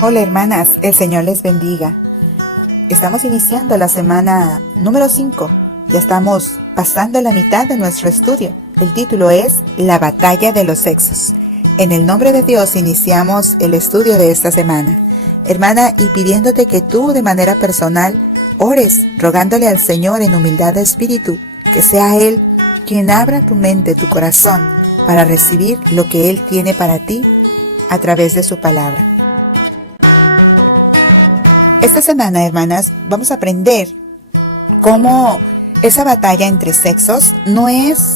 Hola hermanas, el Señor les bendiga. Estamos iniciando la semana número 5. Ya estamos pasando la mitad de nuestro estudio. El título es La batalla de los sexos. En el nombre de Dios iniciamos el estudio de esta semana. Hermana, y pidiéndote que tú de manera personal ores, rogándole al Señor en humildad de espíritu, que sea Él quien abra tu mente, tu corazón, para recibir lo que Él tiene para ti a través de su palabra. Esta semana, hermanas, vamos a aprender cómo esa batalla entre sexos no es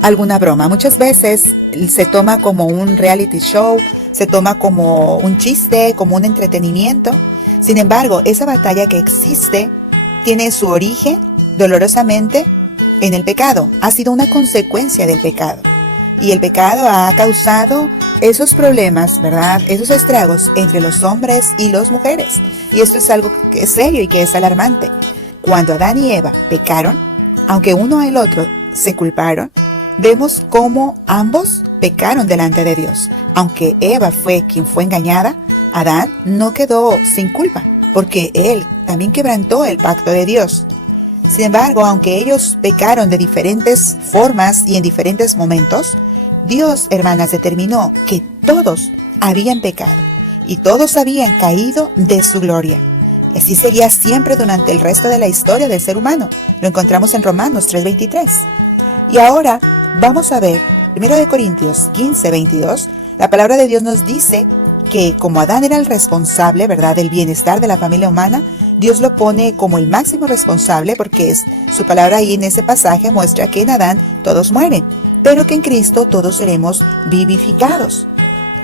alguna broma. Muchas veces se toma como un reality show, se toma como un chiste, como un entretenimiento. Sin embargo, esa batalla que existe tiene su origen dolorosamente en el pecado. Ha sido una consecuencia del pecado. Y el pecado ha causado esos problemas, ¿verdad? Esos estragos entre los hombres y las mujeres. Y esto es algo que es serio y que es alarmante. Cuando Adán y Eva pecaron, aunque uno y el otro se culparon, vemos cómo ambos pecaron delante de Dios. Aunque Eva fue quien fue engañada, Adán no quedó sin culpa, porque él también quebrantó el pacto de Dios. Sin embargo, aunque ellos pecaron de diferentes formas y en diferentes momentos, Dios, hermanas, determinó que todos habían pecado y todos habían caído de su gloria. Y así sería siempre durante el resto de la historia del ser humano. Lo encontramos en Romanos 3:23. Y ahora vamos a ver, 1 Corintios 15:22, la palabra de Dios nos dice que como Adán era el responsable, ¿verdad?, del bienestar de la familia humana, Dios lo pone como el máximo responsable porque es su palabra ahí en ese pasaje muestra que en Adán todos mueren, pero que en Cristo todos seremos vivificados.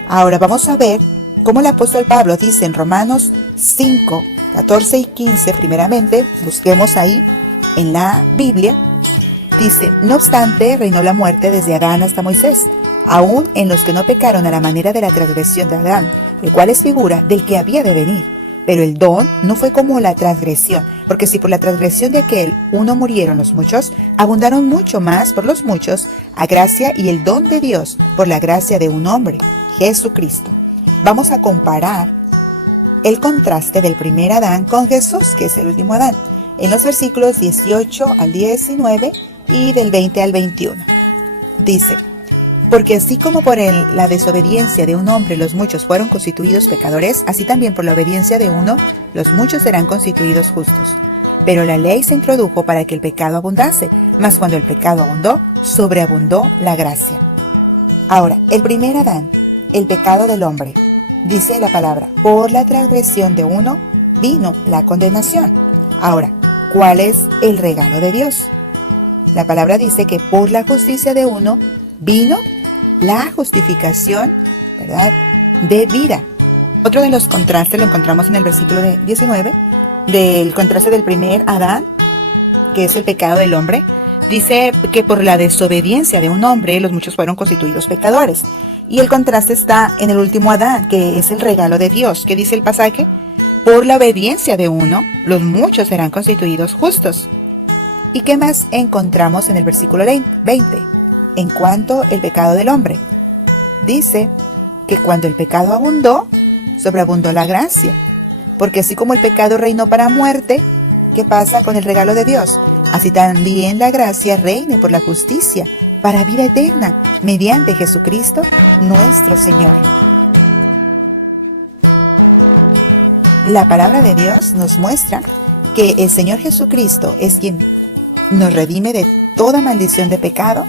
Ahora vamos a ver cómo el apóstol Pablo dice en Romanos 5, 14 y 15 primeramente, busquemos ahí en la Biblia, dice: no obstante reinó la muerte desde Adán hasta Moisés, aún en los que no pecaron a la manera de la transgresión de Adán, el cual es figura del que había de venir. Pero el don no fue como la transgresión, porque si por la transgresión de aquel uno murieron los muchos, abundaron mucho más por los muchos a gracia y el don de Dios por la gracia de un hombre, Jesucristo. Vamos a comparar el contraste del primer Adán con Jesús, que es el último Adán, en los versículos 18 al 19 y del 20 al 21. Dice: porque así como por la desobediencia de un hombre los muchos fueron constituidos pecadores, así también por la obediencia de uno los muchos serán constituidos justos. Pero la ley se introdujo para que el pecado abundase, mas cuando el pecado abundó, sobreabundó la gracia. Ahora, el primer Adán, el pecado del hombre, dice la palabra: por la transgresión de uno vino la condenación. Ahora, ¿cuál es el regalo de Dios? La palabra dice que por la justicia de uno vino la justificación, ¿verdad?, de vida. Otro de los contrastes lo encontramos en el versículo 19, del contraste del primer Adán, que es el pecado del hombre. Dice que por la desobediencia de un hombre los muchos fueron constituidos pecadores. Y el contraste está en el último Adán, que es el regalo de Dios. ¿Qué dice el pasaje? Por la obediencia de uno los muchos serán constituidos justos. ¿Y qué más encontramos en el versículo 20? En cuanto al pecado del hombre, dice que cuando el pecado abundó, sobreabundó la gracia. Porque así como el pecado reinó para muerte, ¿qué pasa con el regalo de Dios? Así también la gracia reine por la justicia para vida eterna, mediante Jesucristo nuestro Señor. La palabra de Dios nos muestra que el Señor Jesucristo es quien nos redime de toda maldición de pecado.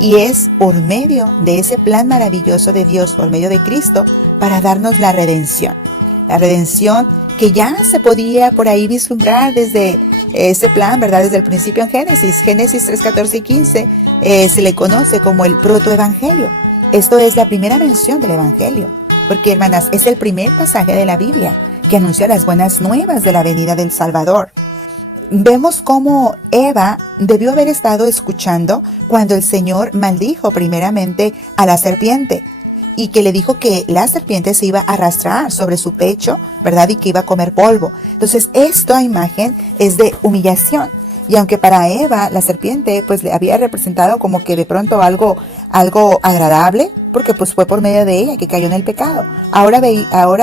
Y es por medio de ese plan maravilloso de Dios, por medio de Cristo, para darnos la redención. La redención que ya se podía por ahí vislumbrar desde ese plan, ¿verdad? Desde el principio en Génesis. Génesis 3, 14 y 15 se le conoce como el protoevangelio. Esto es la primera mención del evangelio. Porque, hermanas, es el primer pasaje de la Biblia que anuncia las buenas nuevas de la venida del Salvador. Vemos cómo Eva debió haber estado escuchando cuando el Señor maldijo primeramente a la serpiente y que le dijo que la serpiente se iba a arrastrar sobre su pecho, ¿verdad? Y que iba a comer polvo. Entonces, esta imagen es de humillación. Y aunque para Eva la serpiente pues le había representado como que de pronto algo agradable, porque pues fue por medio de ella que cayó en el pecado. Ahora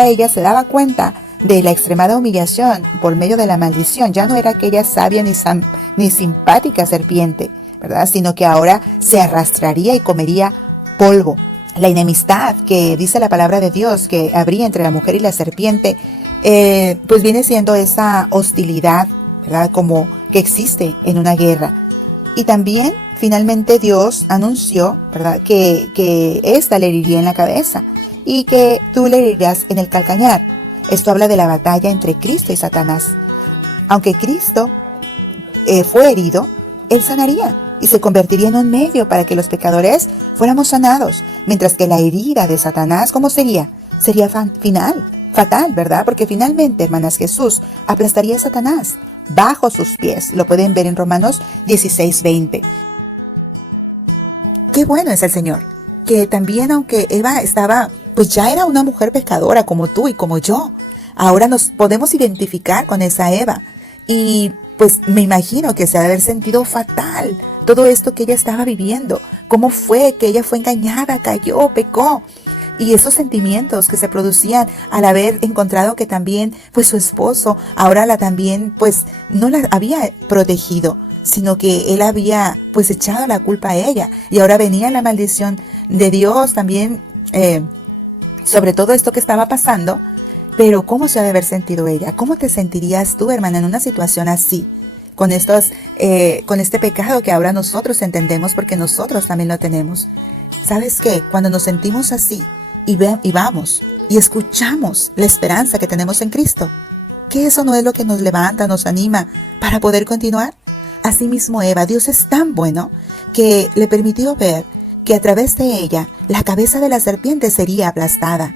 ella se daba cuenta de la extremada humillación por medio de la maldición. Ya no era aquella sabia ni simpática serpiente, ¿verdad? Sino que ahora se arrastraría y comería polvo. La enemistad que dice la palabra de Dios que habría entre la mujer y la serpiente, pues viene siendo esa hostilidad, ¿verdad? Como que existe en una guerra. Y también finalmente Dios anunció, ¿verdad? Que ésta le heriría en la cabeza y que tú le herirás en el calcañar. Esto habla de la batalla entre Cristo y Satanás. Aunque Cristo fue herido, Él sanaría y se convertiría en un medio para que los pecadores fuéramos sanados. Mientras que la herida de Satanás, ¿cómo sería? Sería fatal, ¿verdad? Porque finalmente, hermanas, Jesús aplastaría a Satanás bajo sus pies. Lo pueden ver en Romanos 16:20. Qué bueno es el Señor, que también aunque Eva estaba, pues ya era una mujer pecadora como tú y como yo, ahora nos podemos identificar con esa Eva. Y pues me imagino que se ha de haber sentido fatal todo esto que ella estaba viviendo. ¿Cómo fue que ella fue engañada, cayó, pecó? Y esos sentimientos que se producían al haber encontrado que también, pues su esposo, ahora también, pues no la había protegido, sino que él había, pues echado la culpa a ella. Y ahora venía la maldición de Dios también, sobre todo esto que estaba pasando. Pero ¿cómo se ha de haber sentido ella? ¿Cómo te sentirías tú, hermana, en una situación así? Con este pecado que ahora nosotros entendemos porque nosotros también lo tenemos. ¿Sabes qué? Cuando nos sentimos así y vamos y escuchamos la esperanza que tenemos en Cristo, ¿que eso no es lo que nos levanta, nos anima para poder continuar? Asimismo, Eva, Dios es tan bueno que le permitió ver que a través de ella la cabeza de la serpiente sería aplastada.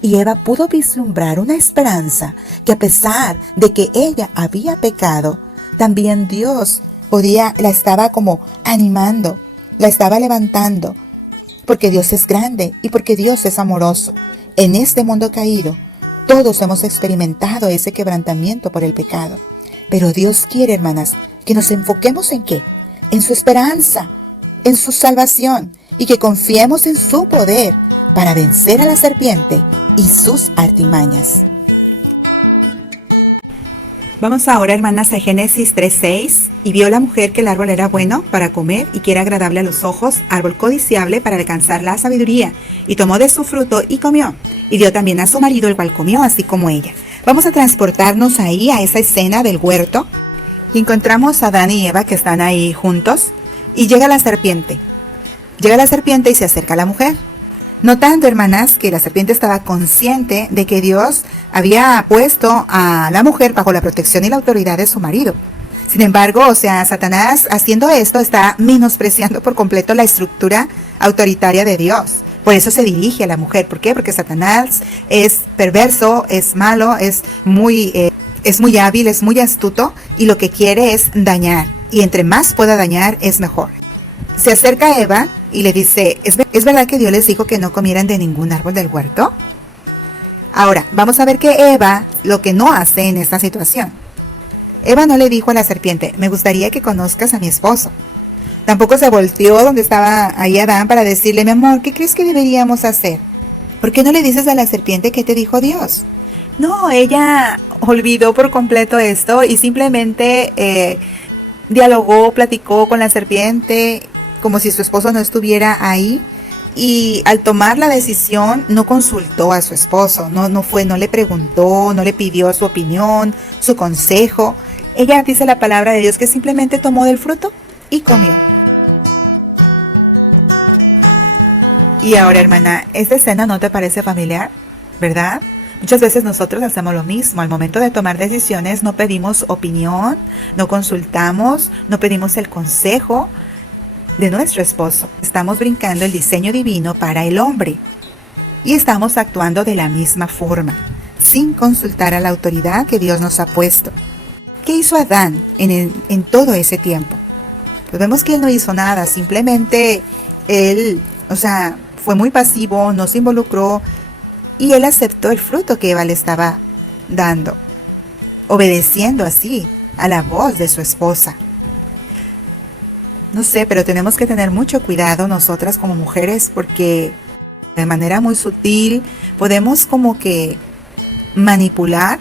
Y Eva pudo vislumbrar una esperanza que a pesar de que ella había pecado, también Dios la estaba como animando, la estaba levantando, porque Dios es grande y porque Dios es amoroso. En este mundo caído, todos hemos experimentado ese quebrantamiento por el pecado. Pero Dios quiere, hermanas, que nos enfoquemos ¿en qué? En su esperanza, en su salvación, y que confiemos en su poder para vencer a la serpiente y sus artimañas. Vamos ahora, hermanas, a Génesis 3:6. Y vio la mujer que el árbol era bueno para comer y que era agradable a los ojos, árbol codiciable para alcanzar la sabiduría. Y tomó de su fruto y comió. Y dio también a su marido, el cual comió, así como ella. Vamos a transportarnos ahí a esa escena del huerto. Y encontramos a Adán y Eva que están ahí juntos. Y llega la serpiente. Llega la serpiente y se acerca a la mujer. Notando, hermanas, que la serpiente estaba consciente de que Dios había puesto a la mujer bajo la protección y la autoridad de su marido. Sin embargo, Satanás haciendo esto está menospreciando por completo la estructura autoritaria de Dios. Por eso se dirige a la mujer. ¿Por qué? Porque Satanás es perverso, es malo, es muy hábil, es muy astuto y lo que quiere es dañar. Y entre más pueda dañar, es mejor. Se acerca a Eva y le dice, ¿es verdad que Dios les dijo que no comieran de ningún árbol del huerto? Ahora, vamos a ver que Eva lo que no hace en esta situación. Eva no le dijo a la serpiente, me gustaría que conozcas a mi esposo. Tampoco se volteó donde estaba ahí Adán para decirle, mi amor, ¿qué crees que deberíamos hacer? ¿Por qué no le dices a la serpiente qué te dijo Dios? No, ella olvidó por completo esto y simplemente dialogó, platicó con la serpiente como si su esposo no estuviera ahí, y al tomar la decisión no consultó a su esposo, no le preguntó, no le pidió su opinión, su consejo. Ella dice la palabra de Dios que simplemente tomó del fruto y comió. Y ahora, hermana, esta escena no te parece familiar, ¿verdad? Muchas veces nosotros hacemos lo mismo. Al momento de tomar decisiones no pedimos opinión, no consultamos, no pedimos el consejo de nuestro esposo. Estamos brincando el diseño divino para el hombre y estamos actuando de la misma forma, sin consultar a la autoridad que Dios nos ha puesto. ¿Qué hizo Adán en todo ese tiempo? Pues vemos que él no hizo nada, simplemente él, fue muy pasivo, no se involucró y él aceptó el fruto que Eva le estaba dando, obedeciendo así a la voz de su esposa. No sé, pero tenemos que tener mucho cuidado nosotras como mujeres porque de manera muy sutil, podemos como que manipular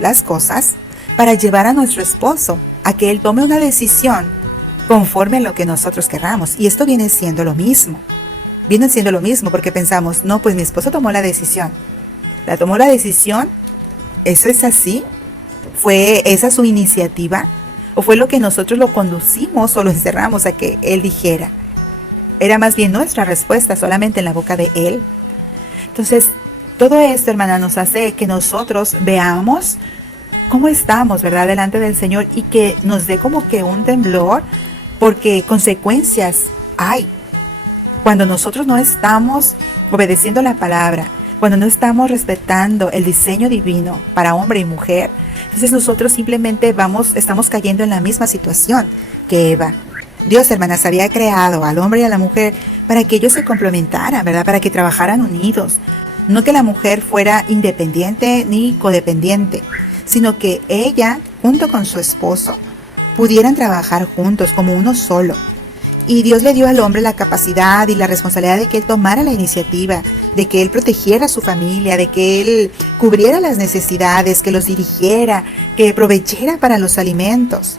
las cosas para llevar a nuestro esposo a que él tome una decisión conforme a lo que nosotros querramos. Y esto viene siendo lo mismo. Viene siendo lo mismo porque pensamos, no, pues mi esposo tomó la decisión. Tomó la decisión, ¿eso es así? ¿Fue esa su iniciativa? ¿O fue lo que nosotros lo conducimos o lo encerramos a que él dijera? Era más bien nuestra respuesta solamente en la boca de él. Entonces, todo esto, hermana, nos hace que nosotros veamos cómo estamos, ¿verdad?, delante del Señor, y que nos dé como que un temblor, porque consecuencias hay. Cuando nosotros no estamos obedeciendo la palabra, cuando no estamos respetando el diseño divino para hombre y mujer, entonces nosotros simplemente estamos cayendo en la misma situación que Eva. Dios, hermanas, había creado al hombre y a la mujer para que ellos se complementaran, ¿verdad?, para que trabajaran unidos. No que la mujer fuera independiente ni codependiente, sino que ella, junto con su esposo, pudieran trabajar juntos como uno solo. Y Dios le dio al hombre la capacidad y la responsabilidad de que él tomara la iniciativa, de que él protegiera a su familia, de que él cubriera las necesidades, que los dirigiera, que proveyera para los alimentos.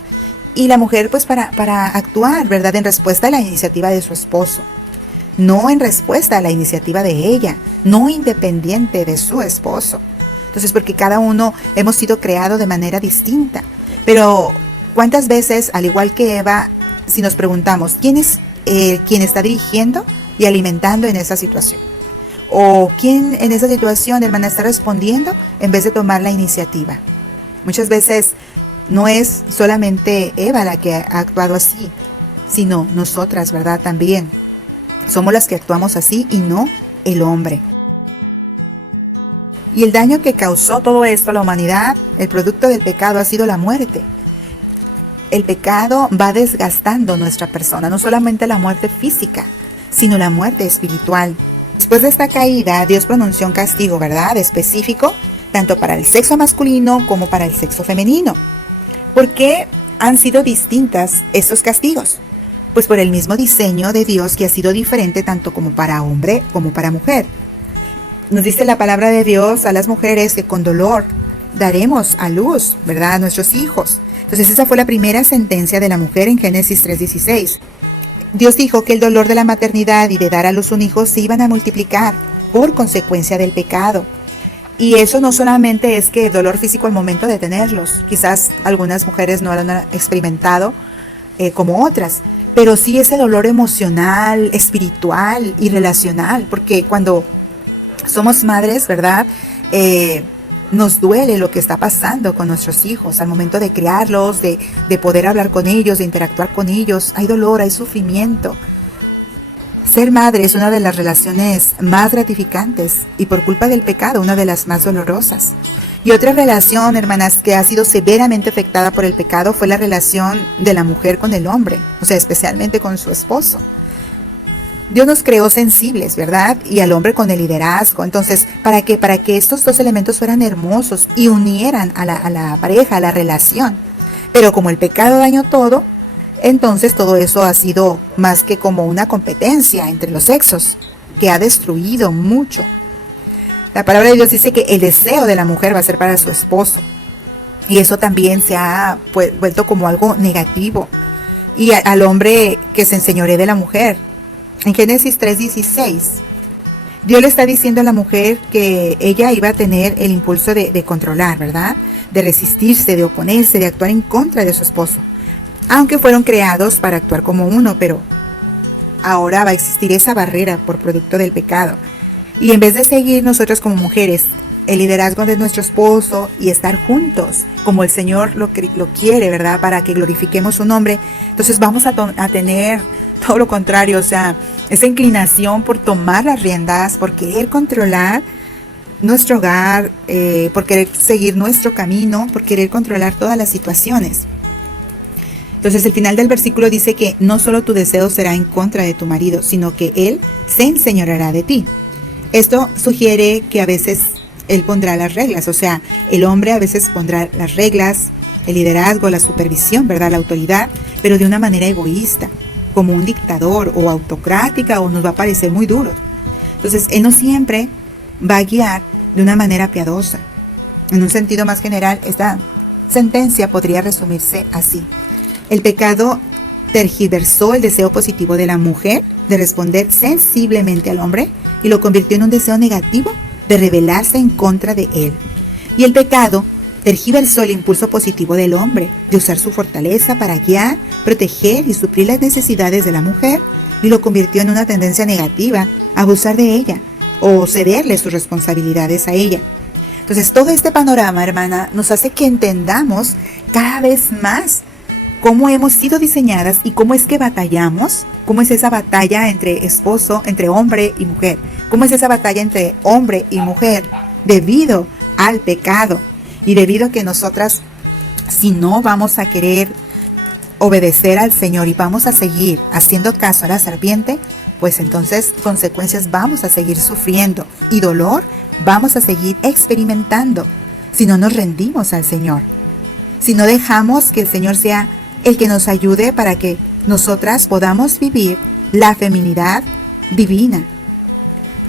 Y la mujer pues para actuar, ¿verdad?, en respuesta a la iniciativa de su esposo. No en respuesta a la iniciativa de ella, no independiente de su esposo. Entonces, porque cada uno hemos sido creados de manera distinta. Pero, ¿cuántas veces, al igual que Eva, si nos preguntamos, ¿quién es quien está dirigiendo y alimentando en esa situación? ¿O quién en esa situación, hermana, está respondiendo en vez de tomar la iniciativa? Muchas veces no es solamente Eva la que ha actuado así, sino nosotras, ¿verdad?, también. Somos las que actuamos así y no el hombre. Y el daño que causó todo esto a la humanidad, el producto del pecado, ha sido la muerte. El pecado va desgastando nuestra persona, no solamente la muerte física, sino la muerte espiritual. Después de esta caída, Dios pronunció un castigo, ¿verdad?, específico, tanto para el sexo masculino como para el sexo femenino. ¿Por qué han sido distintas estos castigos? Pues por el mismo diseño de Dios, que ha sido diferente tanto como para hombre como para mujer. Nos dice la palabra de Dios a las mujeres que con dolor daremos a luz, ¿verdad?, a nuestros hijos. Entonces esa fue la primera sentencia de la mujer en Génesis 3:16. Dios dijo que el dolor de la maternidad y de dar a luz un hijo se iban a multiplicar por consecuencia del pecado. Y eso no solamente es que el dolor físico al momento de tenerlos. Quizás algunas mujeres no lo han experimentado como otras, pero sí ese dolor emocional, espiritual y relacional, porque cuando somos madres, ¿verdad?, nos duele lo que está pasando con nuestros hijos al momento de criarlos, de poder hablar con ellos, de interactuar con ellos. Hay dolor, hay sufrimiento. Ser madre es una de las relaciones más gratificantes y por culpa del pecado una de las más dolorosas. Y otra relación, hermanas, que ha sido severamente afectada por el pecado fue la relación de la mujer con el hombre, o sea, especialmente con su esposo. Dios nos creó sensibles, ¿verdad?, y al hombre con el liderazgo. Entonces, ¿para qué? Para que estos dos elementos fueran hermosos y unieran a la pareja, a la relación. Pero como el pecado dañó todo, entonces todo eso ha sido más que como una competencia entre los sexos, que ha destruido mucho. La palabra de Dios dice que el deseo de la mujer va a ser para su esposo. Y eso también se ha vuelto como algo negativo. Y al hombre que se enseñoree de la mujer. En Génesis 3:16, Dios le está diciendo a la mujer que ella iba a tener el impulso de controlar, ¿verdad?, de resistirse, de oponerse, de actuar en contra de su esposo. Aunque fueron creados para actuar como uno, pero ahora va a existir esa barrera por producto del pecado. Y en vez de seguir nosotros como mujeres el liderazgo de nuestro esposo y estar juntos como el Señor lo quiere, ¿verdad?, para que glorifiquemos su nombre, entonces vamos a tener todo lo contrario, o sea, esa inclinación por tomar las riendas, por querer controlar nuestro hogar, por querer seguir nuestro camino, por querer controlar todas las situaciones. Entonces el final del versículo dice que no solo tu deseo será en contra de tu marido, sino que él se enseñoreará de ti. Esto sugiere que a veces él pondrá las reglas, o sea, el hombre a veces pondrá las reglas, el liderazgo, la supervisión, ¿verdad?, la autoridad, pero de una manera egoísta, como un dictador o autocrática, o nos va a parecer muy duro. Entonces, Él no siempre va a guiar de una manera piadosa. En un sentido más general, esta sentencia podría resumirse así. El pecado tergiversó el deseo positivo de la mujer de responder sensiblemente al hombre y lo convirtió en un deseo negativo de rebelarse en contra de él. Y el pecado tergiversó el impulso positivo del hombre de usar su fortaleza para guiar, proteger y suplir las necesidades de la mujer y lo convirtió en una tendencia negativa a abusar de ella o cederle sus responsabilidades a ella. Entonces, todo este panorama, hermana, nos hace que entendamos cada vez más cómo hemos sido diseñadas y cómo es que batallamos, cómo es esa batalla entre esposo, entre hombre y mujer, cómo es esa batalla entre hombre y mujer debido al pecado y debido a que nosotras, si no vamos a querer obedecer al Señor y vamos a seguir haciendo caso a la serpiente, pues entonces consecuencias vamos a seguir sufriendo y dolor vamos a seguir experimentando si no nos rendimos al Señor, si no dejamos que el Señor sea el que nos ayude para que nosotras podamos vivir la feminidad divina.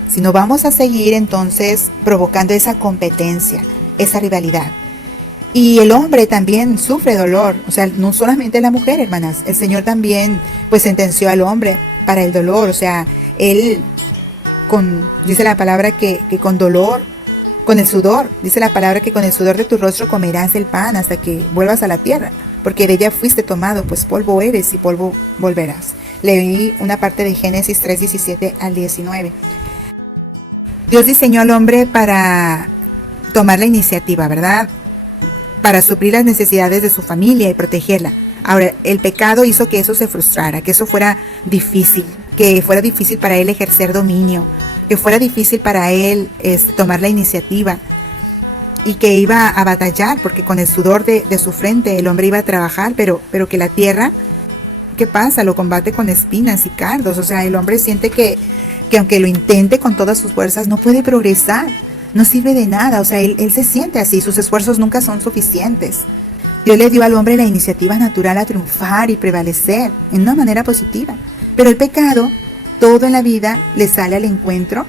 Si no vamos a seguir entonces provocando esa competencia, esa rivalidad. Y el hombre también sufre dolor, o sea, no solamente la mujer, hermanas, el Señor también pues sentenció al hombre para el dolor, o sea, Él dice la palabra que con dolor, con el sudor, dice la palabra que con el sudor de tu rostro comerás el pan hasta que vuelvas a la tierra, porque de ella fuiste tomado, pues polvo eres y polvo volverás. Leí una parte de Génesis 3:17 al 19. Dios diseñó al hombre para tomar la iniciativa, ¿verdad? Para suplir las necesidades de su familia y protegerla. Ahora, el pecado hizo que eso se frustrara, que eso fuera difícil, que fuera difícil para él ejercer dominio, que fuera difícil para él tomar la iniciativa y que iba a batallar, porque con el sudor de su frente el hombre iba a trabajar, pero que la tierra, ¿qué pasa? Lo combate con espinas y cardos. O sea, el hombre siente que aunque lo intente con todas sus fuerzas, no puede progresar, no sirve de nada. O sea, él se siente así, sus esfuerzos nunca son suficientes. Dios le dio al hombre la iniciativa natural a triunfar y prevalecer en una manera positiva. Pero el pecado, todo en la vida le sale al encuentro.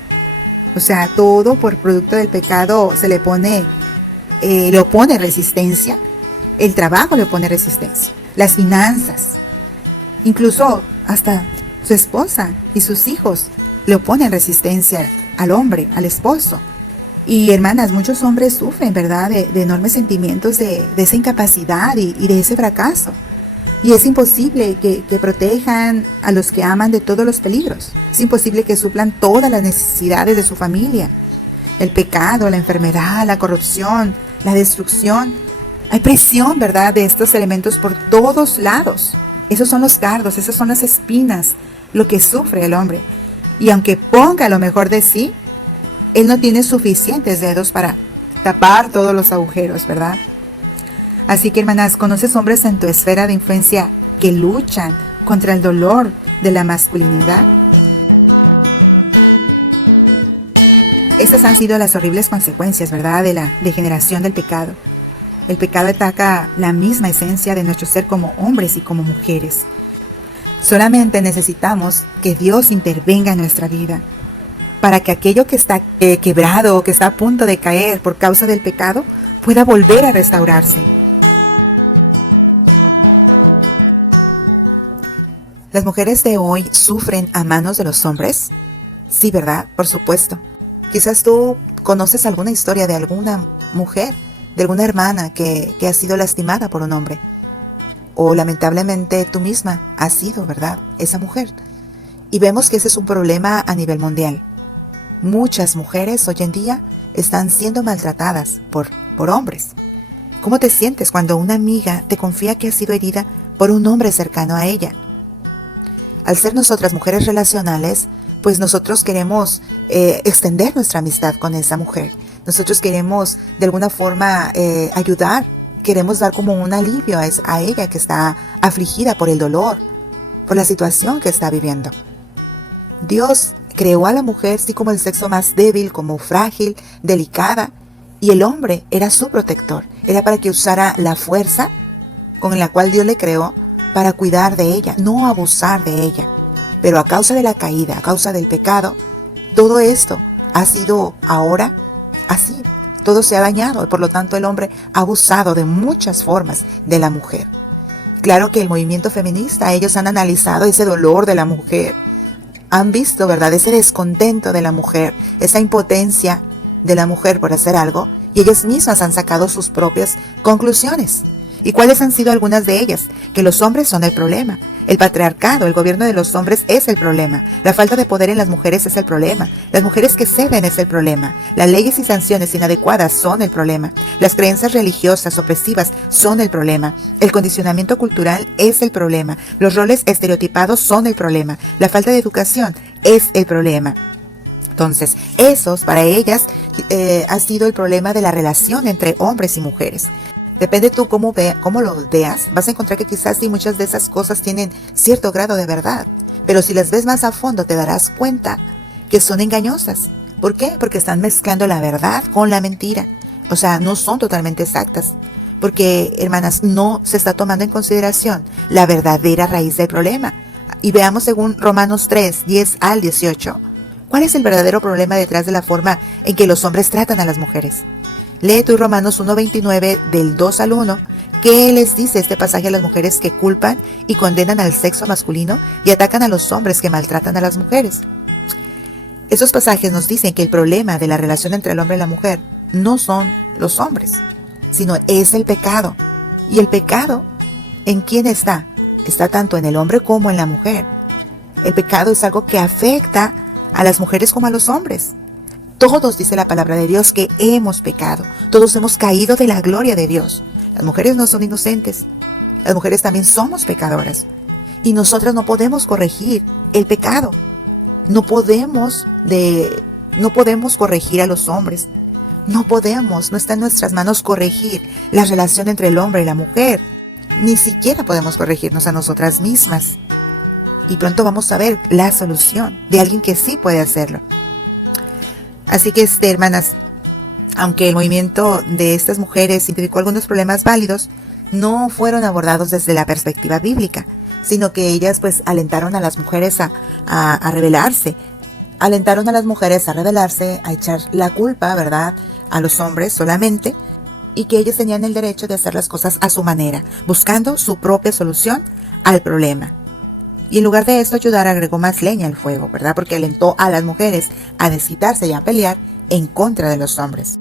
O sea, todo por producto del pecado se le opone resistencia. El trabajo le opone resistencia. Las finanzas, incluso hasta su esposa y sus hijos le oponen resistencia al hombre, al esposo. Y hermanas, muchos hombres sufren, ¿verdad?, de enormes sentimientos de esa incapacidad y de ese fracaso. Y es imposible que protejan a los que aman de todos los peligros. Es imposible que suplan todas las necesidades de su familia. El pecado, la enfermedad, la corrupción, la destrucción. Hay presión, ¿verdad?, de estos elementos por todos lados. Esos son los cardos, esas son las espinas, lo que sufre el hombre. Y aunque ponga lo mejor de sí, él no tiene suficientes dedos para tapar todos los agujeros, ¿verdad? Así que, hermanas, ¿conoces hombres en tu esfera de influencia que luchan contra el dolor de la masculinidad? Estas han sido las horribles consecuencias, ¿verdad?, de la degeneración del pecado. El pecado ataca la misma esencia de nuestro ser como hombres y como mujeres. Solamente necesitamos que Dios intervenga en nuestra vida para que aquello que está quebrado o que está a punto de caer por causa del pecado pueda volver a restaurarse. ¿Las mujeres de hoy sufren a manos de los hombres? Sí, ¿verdad? Por supuesto. Quizás tú conoces alguna historia de alguna mujer, de alguna hermana que ha sido lastimada por un hombre. O lamentablemente tú misma has sido, ¿verdad?, esa mujer. Y vemos que ese es un problema a nivel mundial. Muchas mujeres hoy en día están siendo maltratadas por hombres. ¿Cómo te sientes cuando una amiga te confía que ha sido herida por un hombre cercano a ella? Al ser nosotras mujeres relacionales, pues nosotros queremos extender nuestra amistad con esa mujer. Nosotros queremos de alguna forma ayudar, queremos dar como un alivio a ella que está afligida por el dolor, por la situación que está viviendo. Dios creó a la mujer sí como el sexo más débil, como frágil, delicada, y el hombre era su protector. Era para que usara la fuerza con la cual Dios le creó para cuidar de ella, no abusar de ella. Pero a causa de la caída, a causa del pecado, todo esto ha sido ahora así. Todo se ha dañado y por lo tanto el hombre ha abusado de muchas formas de la mujer. Claro que el movimiento feminista, ellos han analizado ese dolor de la mujer, han visto, ¿verdad?, ese descontento de la mujer, esa impotencia de la mujer por hacer algo, y ellas mismas han sacado sus propias conclusiones. ¿Y cuáles han sido algunas de ellas? Que los hombres son el problema. El patriarcado, el gobierno de los hombres es el problema. La falta de poder en las mujeres es el problema. Las mujeres que ceden es el problema. Las leyes y sanciones inadecuadas son el problema. Las creencias religiosas opresivas son el problema. El condicionamiento cultural es el problema. Los roles estereotipados son el problema. La falta de educación es el problema. Entonces, esos para ellas ha sido el problema de la relación entre hombres y mujeres. Depende tú cómo lo veas, vas a encontrar que quizás sí muchas de esas cosas tienen cierto grado de verdad, pero si las ves más a fondo te darás cuenta que son engañosas. ¿Por qué? Porque están mezclando la verdad con la mentira. O sea, no son totalmente exactas. Porque, hermanas, no se está tomando en consideración la verdadera raíz del problema. Y veamos según Romanos 3, 10 al 18, ¿cuál es el verdadero problema detrás de la forma en que los hombres tratan a las mujeres? Lee tú Romanos 1:29 del 2 al 1, ¿qué les dice este pasaje a las mujeres que culpan y condenan al sexo masculino y atacan a los hombres que maltratan a las mujeres? Esos pasajes nos dicen que el problema de la relación entre el hombre y la mujer no son los hombres, sino es el pecado. Y el pecado, ¿en quién está? Está tanto en el hombre como en la mujer. El pecado es algo que afecta a las mujeres como a los hombres. Todos, dice la palabra de Dios, que hemos pecado. Todos hemos caído de la gloria de Dios. Las mujeres no son inocentes. Las mujeres también somos pecadoras. Y nosotras no podemos corregir el pecado. No podemos corregir a los hombres. No está en nuestras manos corregir la relación entre el hombre y la mujer. Ni siquiera podemos corregirnos a nosotras mismas. Y pronto vamos a ver la solución de alguien que sí puede hacerlo. Así que, hermanas, aunque el movimiento de estas mujeres identificó algunos problemas válidos, no fueron abordados desde la perspectiva bíblica, sino que ellas pues alentaron a las mujeres a rebelarse, a echar la culpa, ¿verdad?, a los hombres solamente, y que ellas tenían el derecho de hacer las cosas a su manera, buscando su propia solución al problema. Y en lugar de esto, ayudar agregó más leña al fuego, ¿verdad? Porque alentó a las mujeres a desquitarse y a pelear en contra de los hombres.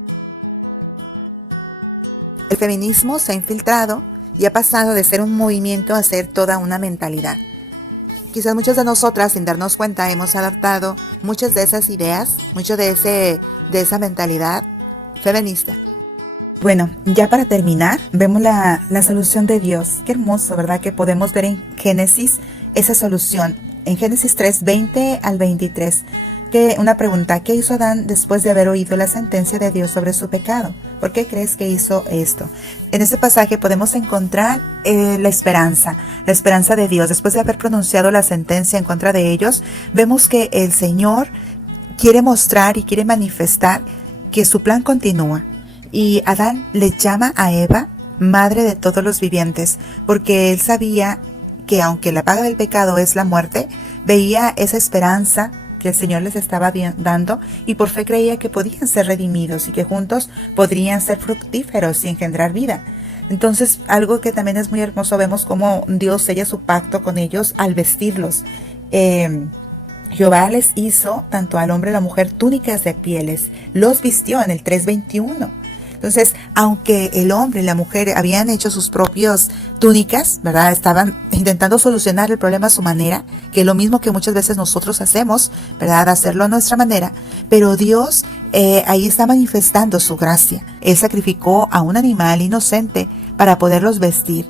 El feminismo se ha infiltrado y ha pasado de ser un movimiento a ser toda una mentalidad. Quizás muchas de nosotras, sin darnos cuenta, hemos adaptado muchas de esas ideas, mucho de esa mentalidad feminista. Bueno, ya para terminar, vemos la solución de Dios. Qué hermoso, ¿verdad? Que podemos ver en Génesis esa solución. En Génesis 3, 20 al 23. Una pregunta, ¿qué hizo Adán después de haber oído la sentencia de Dios sobre su pecado? ¿Por qué crees que hizo esto? En este pasaje podemos encontrar la esperanza de Dios. Después de haber pronunciado la sentencia en contra de ellos, vemos que el Señor quiere mostrar y quiere manifestar que su plan continúa. Y Adán le llama a Eva madre de todos los vivientes, porque él sabía que aunque la paga del pecado es la muerte, veía esa esperanza que el Señor les estaba dando y por fe creía que podían ser redimidos y que juntos podrían ser fructíferos y engendrar vida. Entonces, algo que también es muy hermoso, vemos cómo Dios sella su pacto con ellos al vestirlos. Jehová les hizo, tanto al hombre y a la mujer, túnicas de pieles. Los vistió en el 3:21. Entonces, aunque el hombre y la mujer habían hecho sus propias túnicas, ¿verdad? Estaban intentando solucionar el problema a su manera, que es lo mismo que muchas veces nosotros hacemos, ¿verdad? Hacerlo a nuestra manera. Pero Dios ahí está manifestando su gracia. Él sacrificó a un animal inocente para poderlos vestir.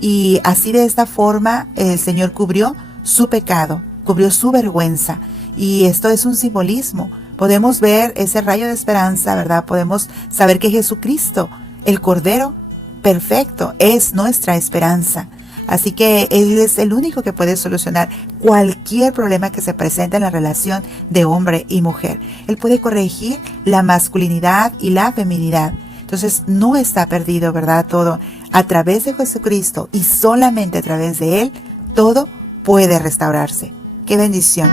Y así de esta forma el Señor cubrió su pecado, cubrió su vergüenza. Y esto es un simbolismo. Podemos ver ese rayo de esperanza, ¿verdad? Podemos saber que Jesucristo, el Cordero perfecto, es nuestra esperanza. Así que Él es el único que puede solucionar cualquier problema que se presente en la relación de hombre y mujer. Él puede corregir la masculinidad y la feminidad. Entonces no está perdido, ¿verdad? Todo a través de Jesucristo y solamente a través de Él, todo puede restaurarse. ¡Qué bendición!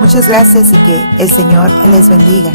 Muchas gracias y que el Señor les bendiga.